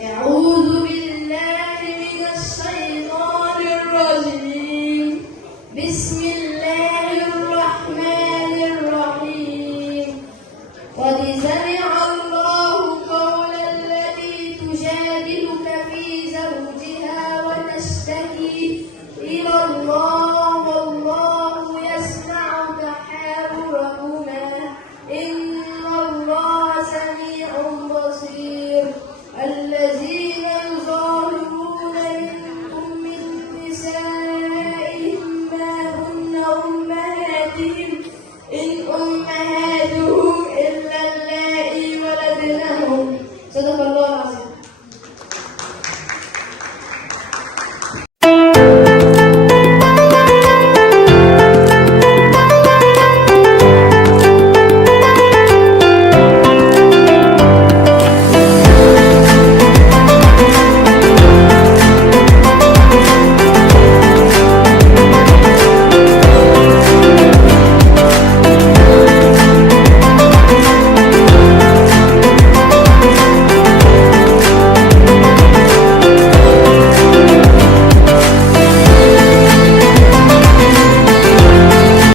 أعوذ بالله من الشيطان الرجيم. بسم الله الرحمن الرحيم. قد سمع الله قول التي تجادلك في زوجها وتشتكي إلى الله والله يسمع تحاوركما إن الله سميع بصير. الذي